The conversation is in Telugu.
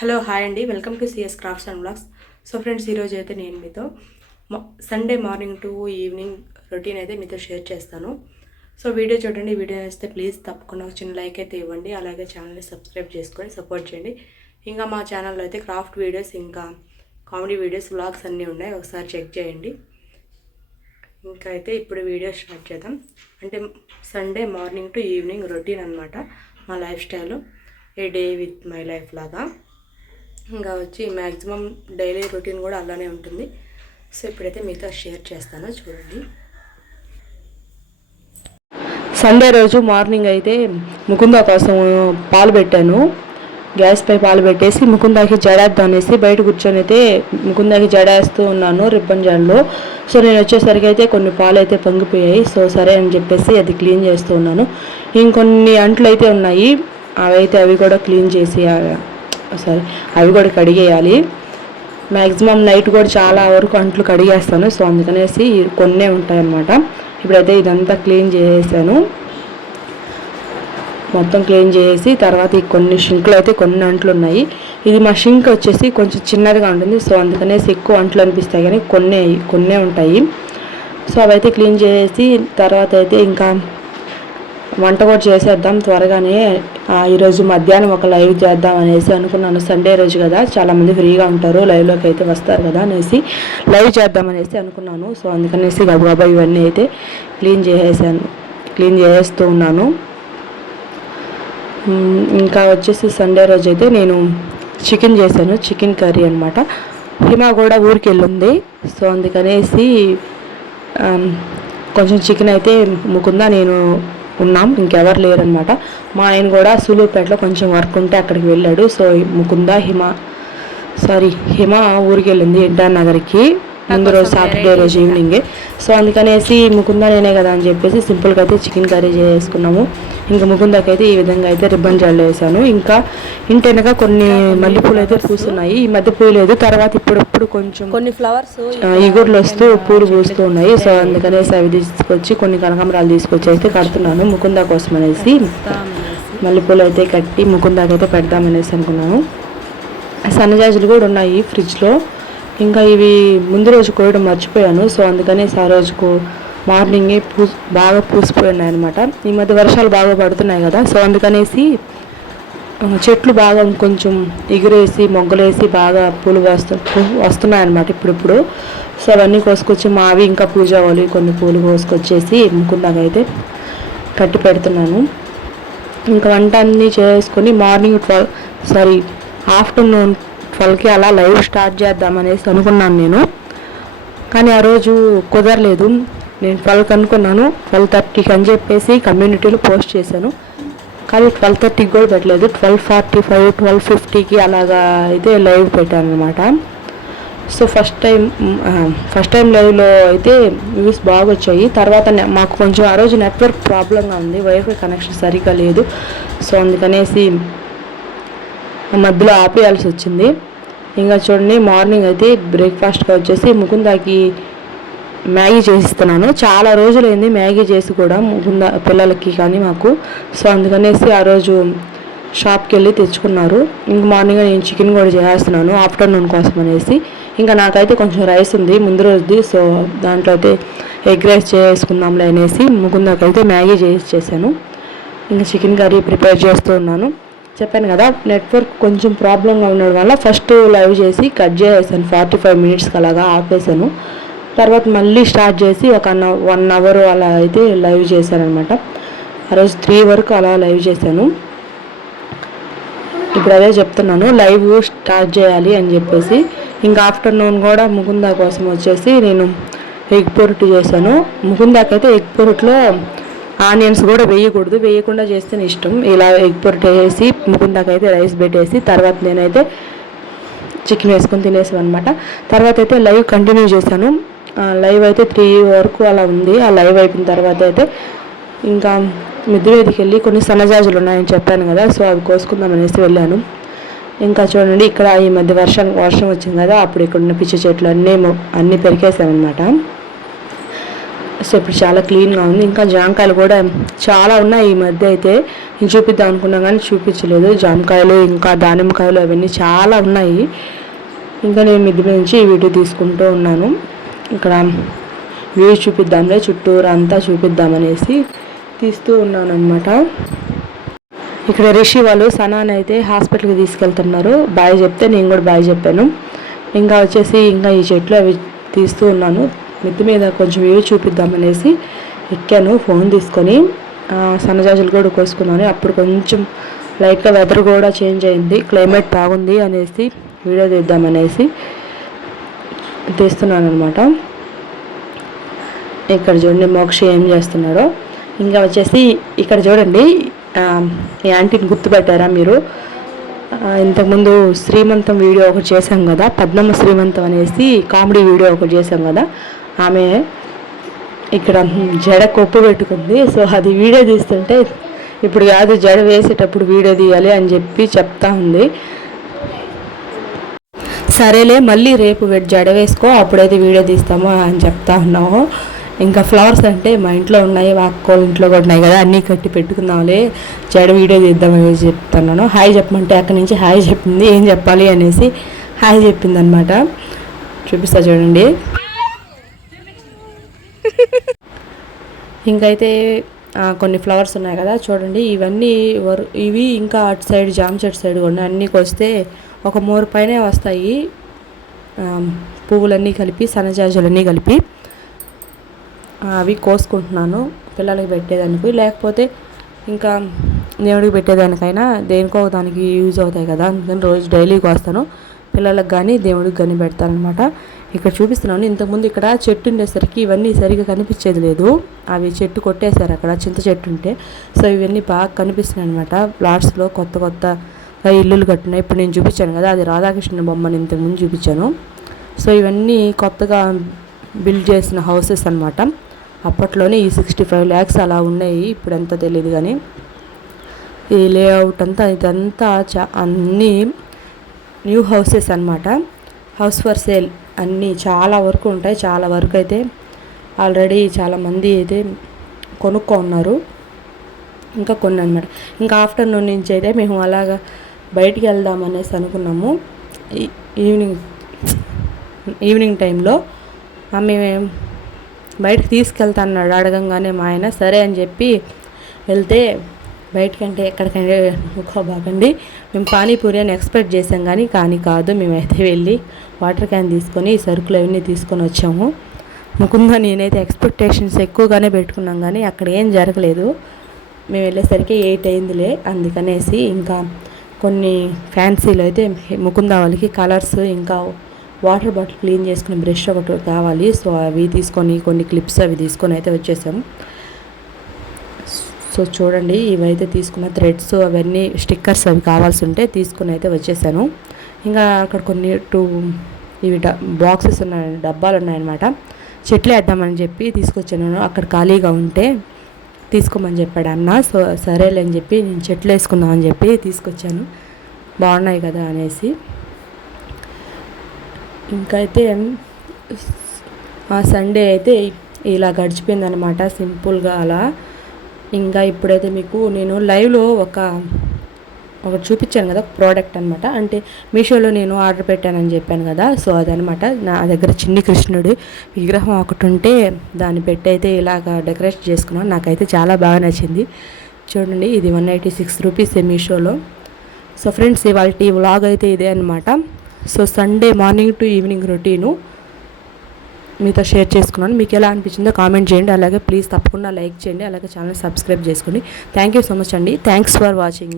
హలో హాయ్ అండి, welcome to CS crafts and blogs. So friends, ఈరోజు అయితే నేను మీతో Sunday morning to evening routine అయితే మీతో షేర్ చేస్తాను. సో వీడియో చూడండి. వీడియో వేస్తే ప్లీజ్ తప్పకుండా ఒక చిన్న లైక్ అయితే ఇవ్వండి. అలాగే ఛానల్ని సబ్స్క్రైబ్ చేసుకొని సపోర్ట్ చేయండి. ఇంకా మా ఛానల్లో అయితే క్రాఫ్ట్ వీడియోస్, ఇంకా కామెడీ వీడియోస్, వ్లాగ్స్ అన్నీ ఉన్నాయి, ఒకసారి చెక్ చేయండి. ఇంకా అయితే ఇప్పుడు వీడియో స్టార్ట్ చేద్దాం. అంటే Sunday morning to evening routine అనమాట, మా life style, A day with my life లాగా. ఇంకా వచ్చి మ్యాక్సిమం డైలీ రొటీన్ కూడా అలానే ఉంటుంది. సో ఇప్పుడైతే మీతో షేర్ చేస్తాను, చూడండి. సండే రోజు మార్నింగ్ అయితే ముకుంద కోసం పాలు పెట్టాను. గ్యాస్ పై పాలు పెట్టేసి ముకుందాకి జడేద్దాం అనేసి బయట కూర్చొని అయితే ముకుందాకి జడేస్తూ ఉన్నాను రిబ్బన్ జడలో. సో నేను వచ్చేసరికి అయితే కొన్ని పాలు అయితే పొంగిపోయాయి. సో సరే అని చెప్పేసి అది క్లీన్ చేస్తూ ఉన్నాను. ఇంకొన్ని అంట్లు అయితే ఉన్నాయి, అవి కూడా క్లీన్ చేసి సరే అవి కూడా కడిగేయాలి. మ్యాక్సిమం నైట్ కూడా చాలా వరకు అంట్లు కడిగేస్తాను. సో అందుకనేసి కొన్నే ఉంటాయన్నమాట. ఇప్పుడైతే ఇదంతా క్లీన్ చేసేసాను. మొత్తం క్లీన్ చేసి తర్వాత ఈ కొన్ని షింకులు అయితే కొన్ని అంట్లు ఉన్నాయి. ఇది మా షింక్ వచ్చేసి కొంచెం చిన్నదిగా ఉంటుంది. సో అందుకనేసి ఎక్కువ అంట్లు అనిపిస్తాయి, కానీ కొన్నే ఉంటాయి. సో అవైతే క్లీన్ చేసి తర్వాత అయితే ఇంకా వంట కూడా చేసేద్దాం త్వరగానే. ఈరోజు మధ్యాహ్నం ఒక లైవ్ చేద్దాం అనేసి అనుకున్నాను. సండే రోజు కదా, చాలామంది ఫ్రీగా ఉంటారు, లైవ్లోకి అయితే వస్తారు కదా అనేసి లైవ్ చేద్దాం అనేసి అనుకున్నాను. సో అందుకనేసి గబగబా ఇవన్నీ అయితే క్లీన్ చేసేస్తూ ఉన్నాను. ఇంకా వచ్చేసి సండే రోజు అయితే నేను చికెన్ చేశాను, చికెన్ కర్రీ అనమాట. హిమ కూడా ఊరికి వెళ్ళింది. సో అందుకనేసి కొంచెం చికెన్ అయితే ముకుందా నేను ఉన్నాం, ఇంకెవరు లేరనమాట. మా ఆయన కూడా సూలూరుపేటలో కొంచెం వర్క్ ఉంటే అక్కడికి వెళ్ళాడు. సో హిమ ఊరికి వెళ్ళింది ఎన్టీఆర్ నగర్కి ముందు రోజు సాటర్డే రోజు ఈవినింగే. సో అందుకనేసి ముకుందా నేనే కదా అని చెప్పేసి సింపుల్గా అయితే చికెన్ కర్రీ చేసుకున్నాము. ఇంకా ముకుందాకి అయితే ఈ విధంగా అయితే రిబ్బన్ జల్లు వేసాను. ఇంకా ఇంటెనక కొన్ని మల్లెపూలు అయితే పూస్తున్నాయి. ఈ మధ్య పూయలేదు, తర్వాత ఇప్పుడు కొంచెం కొన్ని ఫ్లవర్స్ ఇగుర్లు వస్తూ పూలు పూస్తూ ఉన్నాయి. సో అందుకనేసి అవి తీసుకొచ్చి కొన్ని కనకాంబరాలు తీసుకొచ్చి అయితే కడుతున్నాను ముకుందా కోసం అనేసి. మల్లెపూలు అయితే కట్టి ముకుందాకి అయితే పెడదామనేసి అనుకున్నాను. సన్నజాజులు కూడా ఉన్నాయి ఫ్రిడ్జ్లో. ఇంకా ఇవి ముందు రోజు కోయడం మర్చిపోయాను. సో అందుకనేసి ఆ రోజుకు మార్నింగే బాగా పూసిపోయి ఉన్నాయి అనమాట. ఈ మధ్య వర్షాలు బాగా పడుతున్నాయి కదా, సో అందుకనేసి చెట్లు బాగా కొంచెం ఎగురేసి మొగ్గలేసి బాగా పూలు వస్తున్నాయి అనమాట ఇప్పుడు. సో అవన్నీ కోసుకొచ్చి మావి ఇంకా పూజ అవ్వాలి, కొన్ని పూలు కోసుకొచ్చేసి ముకుందాకైతే కట్టి పెడుతున్నాను. ఇంకా వంట అన్నీ చేసుకొని మార్నింగ్ ఆఫ్టర్నూన్ 12కి అలా లైవ్ స్టార్ట్ చేద్దామనేసి అనుకున్నాను నేను. కానీ ఆ రోజు కుదరలేదు. నేను 12కి అనుకున్నాను, 12:30కి అని చెప్పేసి కమ్యూనిటీలో పోస్ట్ చేశాను. కానీ 12:30కి కూడా పెట్టలేదు, 12:45, 12:50కి అలాగా అయితే లైవ్ పెట్టాను అనమాట. సో ఫస్ట్ టైం లైవ్లో అయితే వ్యూస్ బాగా వచ్చాయి. తర్వాత మాకు కొంచెం ఆ రోజు నెట్వర్క్ ప్రాబ్లంగా ఉంది, వైఫై కనెక్షన్ సరిగ్గా లేదు. సో అందుకనేసి మధ్యలో ఆపేయాల్సి వచ్చింది. ఇంకా చూడండి, మార్నింగ్ అయితే బ్రేక్ఫాస్ట్గా వచ్చేసి ముకుందాకి మ్యాగీ చేసిస్తున్నాను. చాలా రోజులైంది మ్యాగీ చేసి కూడా ముకుందా పిల్లలకి కానీ మాకు. సో అందుకనేసి ఆ రోజు షాప్కి వెళ్ళి తెచ్చుకున్నారు. ఇంక మార్నింగ్ నేను చికెన్ కూడా చేస్తున్నాను ఆఫ్టర్నూన్ కోసం అనేసి. ఇంకా నాకైతే కొంచెం రైస్ ఉంది ముందు రోజుది. సో దాంట్లో అయితే ఎగ్ రైస్ చేసుకుందాంలే అనేసి ముకుందాకైతే మ్యాగీ చేశాను. ఇంకా చికెన్ కర్రీ ప్రిపేర్ చేస్తూ ఉన్నాను. చెప్పాను కదా, నెట్వర్క్ కొంచెం ప్రాబ్లంగా ఉండడం వల్ల ఫస్ట్ లైవ్ చేసి కట్ చేసేసాను. 45 మినిట్స్కి అలాగా ఆపేసాను. తర్వాత మళ్ళీ స్టార్ట్ చేసి ఒక 1 అవర్ అలా అయితే లైవ్ చేశాను అనమాట. ఆ రోజు 3 వరకు అలా లైవ్ చేశాను. ఇప్పుడు అదే చెప్తున్నాను, లైవ్ స్టార్ట్ చేయాలి అని చెప్పేసి. ఇంకా ఆఫ్టర్నూన్ కూడా ముకుందా కోసం వచ్చేసి నేను ఎగ్ పొరుటు చేశాను. ముకుందాకైతే ఎగ్ పొరుట్లో ఆనియన్స్ కూడా వేయకుండా చేస్తేనే ఇష్టం. ఇలా ఎగ్ పొరుటు వేసి ముకుందాకైతే రైస్ పెట్టేసి తర్వాత నేనైతే చికెన్ వేసుకొని తినేసాను అనమాట. తర్వాత అయితే లైవ్ కంటిన్యూ చేశాను. లైవ్ అయితే 3 వరకు అలా ఉంది. ఆ లైవ్ అయిపోయిన తర్వాత అయితే ఇంకా మిద్దివేదికి వెళ్ళి కొన్ని సన్నజాజులు ఉన్నాయని చెప్పాను కదా, సో అవి కోసుకుందాం అనేసి వెళ్ళాను. ఇంకా చూడండి, ఇక్కడ ఈ మధ్య వర్షం వచ్చింది కదా, అప్పుడు ఇక్కడ ఉన్న పిచ్చి చెట్లు అన్నీ పెరికేసాను అనమాట. సో ఇప్పుడు చాలా క్లీన్గా ఉంది. ఇంకా జామకాయలు కూడా చాలా ఉన్నాయి ఈ మధ్య. అయితే నేను చూపిద్దాం అనుకున్నా కానీ చూపించలేదు. జామకాయలు ఇంకా దానిమ్మకాయలు అవన్నీ చాలా ఉన్నాయి. ఇంకా నేను మిద్ది నుంచి ఈ వీడియో తీసుకుంటూ ఉన్నాను. ఇక్కడ వ్యూ చూపిద్దాంలే, చుట్టూరు అంతా చూపిద్దామనేసి తీస్తూ ఉన్నాను అనమాట. ఇక్కడ రిషి వాళ్ళు సనాన్ అయితే హాస్పిటల్కి తీసుకెళ్తున్నారు. బాయ్ చెప్తే నేను కూడా బాయ్ చెప్పాను. ఇంకా వచ్చేసి ఇంకా ఈ చెట్లు అవి తీస్తూ ఉన్నాను. మిద్ది మీద కొంచెం వ్యూ చూపిద్దామనేసి ఎక్కాను ఫోన్ తీసుకొని. సన్నజాజులు కూడా కోసుకున్నాను. అప్పుడు కొంచెం లైట్గా వెదర్ కూడా చేంజ్ అయింది, క్లైమేట్ బాగుంది అనేసి వీడియో తీద్దామనేసి తీస్తున్నాను అనమాట. ఇక్కడ చూడండి మోక్ష ఏం చేస్తున్నాడో. ఇంకా వచ్చేసి ఇక్కడ చూడండి ఈ ఆంటీని గుర్తుపెట్టారా మీరు? ఇంతకుముందు శ్రీమంతం వీడియో ఒకటి చేశాం కదా, పద్మమ్మ శ్రీమంతం అనేసి కామెడీ వీడియో ఒకటి చేశాం కదా. ఆమె ఇక్కడ జడ కొప్పు పెట్టుకుంది. సో అది వీడియో తీస్తుంటే ఇప్పుడు కాదు, జడ వేసేటప్పుడు వీడియో తీయాలి అని చెప్పి చెప్తా ఉంది. సరేలే మళ్ళీ రేపు జడ వేసుకో, అప్పుడైతే వీడియో తీస్తామో అని చెప్తా ఉన్నాము. ఇంకా ఫ్లవర్స్ అంటే మా ఇంట్లో ఉన్నాయి, అక్కోళ్ళ ఇంట్లో కూడా ఉన్నాయి కదా, అన్నీ కట్టి పెట్టుకుందాంలే, జడ వీడియో తీద్దామని చెప్తున్నాను. హాయ్ చెప్పమంటే అక్కడి నుంచి హాయ్ చెప్పింది. ఏం చెప్పాలి అనేసి హాయ్ చెప్పింది అనమాట. చూపిస్తా చూడండి. ఇంకైతే కొన్ని ఫ్లవర్స్ ఉన్నాయి కదా చూడండి. ఇవి ఇంకా అటు సైడ్ జామ చెట్టు సైడ్ కూడా అన్నీ కోస్తే ఒక 3 పైనే వస్తాయి. పువ్వులన్నీ కలిపి, సన్నజాజులన్నీ కలిపి అవి కోసుకుంటున్నాను పిల్లలకి పెట్టేదానికి, లేకపోతే ఇంకా దేవుడికి పెట్టేదానికైనా దేనికో దానికి యూజ్ అవుతాయి కదా. అందుకని రోజు డైలీ కోస్తాను, పిల్లలకు కానీ దేవుడికి కానీ పెడతాను అనమాట. ఇక్కడ చూపిస్తున్నాను. ఇంతకుముందు ఇక్కడ చెట్టు ఉండేసరికి ఇవన్నీ సరిగా కనిపించేది లేదు. అవి చెట్టు కొట్టేశారు అక్కడ, చింత చెట్టు ఉంటే. సో ఇవన్నీ బాగా కనిపిస్తున్నాయి అనమాట. ప్లాట్స్లో కొత్త ఇల్లులు కట్టున్నాయి. ఇప్పుడు నేను చూపించాను కదా, అది రాధాకృష్ణ బొమ్మని ఇంతకుముందు చూపించాను. సో ఇవన్నీ కొత్తగా బిల్డ్ చేసిన హౌసెస్ అనమాట. అప్పట్లోనే ఈ 65 lakhs అలా ఉన్నాయి, ఇప్పుడు ఎంత తెలియదు కానీ. ఈ లేఅవుట్ అంతా ఇదంతా అన్నీ న్యూ హౌసెస్ అనమాట. హౌస్ ఫర్ సేల్ అన్నీ చాలా వరకు ఉంటాయి. చాలా వరకు అయితే ఆల్రెడీ చాలామంది అయితే కొనుక్కున్నారు. ఇంకా కొన్ని అనమాట. ఇంకా ఆఫ్టర్నూన్ నుంచి అయితే మేము అలాగా బయటికి వెళ్దామనేసి అనుకున్నాము. ఈవినింగ్ టైంలో ఆమె బయటకు తీసుకెళ్తాన్నాడు. అడగంగానే మా ఆయన సరే అని చెప్పి వెళ్తే, బయటకంటే ఎక్కడికంటే బాగండి మేము పానీపూరి అని ఎక్స్పెక్ట్ చేసాం కానీ కాదు. మేమైతే వెళ్ళి వాటర్ క్యాన్ తీసుకొని సరుకులు అవన్నీ తీసుకొని వచ్చాము. ముకుంద నేనైతే ఎక్స్పెక్టేషన్స్ ఎక్కువగానే పెట్టుకున్నాం కానీ అక్కడ ఏం జరగలేదు. మేము వెళ్ళేసరికి 8 అయిందిలే. అందుకనేసి ఇంకా కొన్ని ఫ్యాన్సీలు అయితే ముకుంద వాళ్ళకి కలర్స్, ఇంకా వాటర్ బాటిల్ క్లీన్ చేసుకుని బ్రష్ ఒకటి కావాలి. సో అవి తీసుకొని కొన్ని క్లిప్స్ అవి తీసుకొని అయితే వచ్చేసాము. సో చూడండి, ఇవైతే తీసుకున్న థ్రెడ్స్ అవన్నీ స్టిక్కర్స్ అవి కావాల్సి ఉంటే తీసుకుని అయితే వచ్చేసాను. ఇంకా అక్కడ కొన్ని ఇవి బాక్సెస్ ఉన్నాయి, డబ్బాలు ఉన్నాయన్నమాట. చెట్లు వేద్దామని చెప్పి తీసుకొచ్చాను. అక్కడ ఖాళీగా ఉంటే తీసుకోమని చెప్పాడు అన్న. సో సరేలే అని చెప్పి నేను చెట్లు వేసుకుందాం అని చెప్పి తీసుకొచ్చాను, బాగున్నాయి కదా అనేసి. ఇంకైతే సండే అయితే ఇలా గడిచిపోయిందనమాట, సింపుల్గా అలా. ఇంకా ఇప్పుడైతే మీకు నేను లైవ్లో ఒకటి చూపించాను కదా, ప్రోడక్ట్ అనమాట. అంటే మీషోలో నేను ఆర్డర్ పెట్టానని చెప్పాను కదా. సో అదనమాట, నా దగ్గర చిన్ని కృష్ణుడి విగ్రహం ఒకటి ఉంటే దాన్ని పెట్టి అయితే ఇలాగ డెకరేట్ చేసుకున్నాను. నాకైతే చాలా బాగా నచ్చింది. చూడండి, ఇది 186 రూపీస్ మీషోలో. సో ఫ్రెండ్స్, ఇవాళ వ్లాగ్ అయితే ఇదే అనమాట. So Sunday morning to evening routine మీతో షేర్ చేసుకున్నాను. మీకు ఎలా అనిపించిందో కామెంట్ చేయండి. అలాగే ప్లీజ్ తప్పకుండా లైక్ చేయండి. అలాగే ఛానల్ సబ్స్క్రైబ్ చేసుకోండి. థ్యాంక్ యూ సో మచ్ అండి. Thanks for watching.